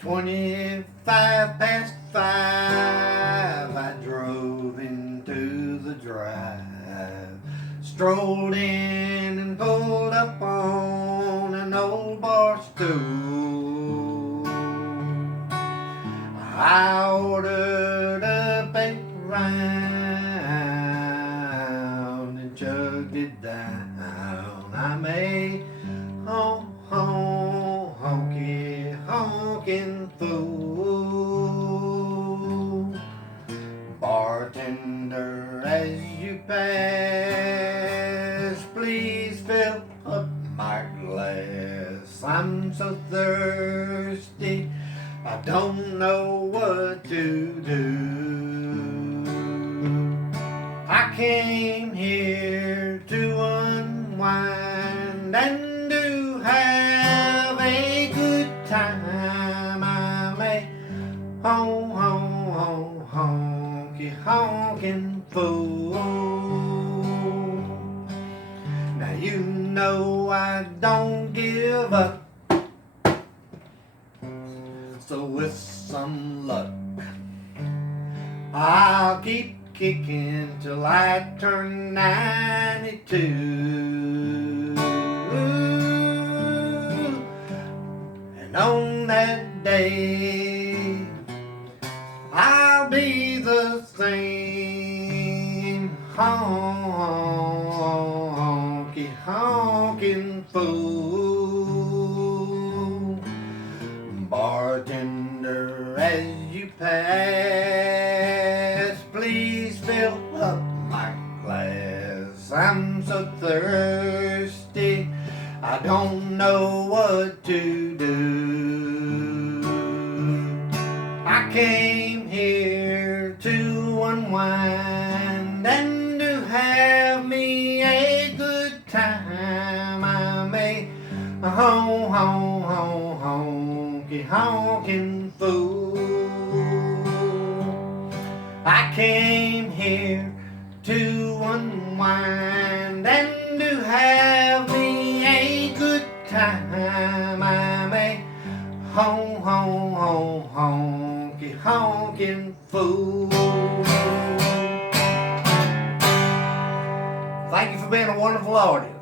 5:25, I drove into the drive, strolled in and pulled up on an old bar stool. I ordered a baked round and chugged it down. I made honky, honkin' fool. Bartender, as you pass, please fill up my glass. I'm so thirsty, I don't know what to do. I came here to unwind and to have a good time. I'm a honky, honkin' fool. Now you know I don't give up, so with some luck I'll keep kicking till I turn 92. And on that day I'll be the same honky, honkin' fool. Bartender, as you pass, please fill up my glass. I'm so thirsty, I don't know what to do. I came here to unwind and to have me a good time. I'm a honky, honkin' fool. I came here to unwind and to have me a good time. I'm a honky, honkin' fool. Thank you for being a wonderful audience.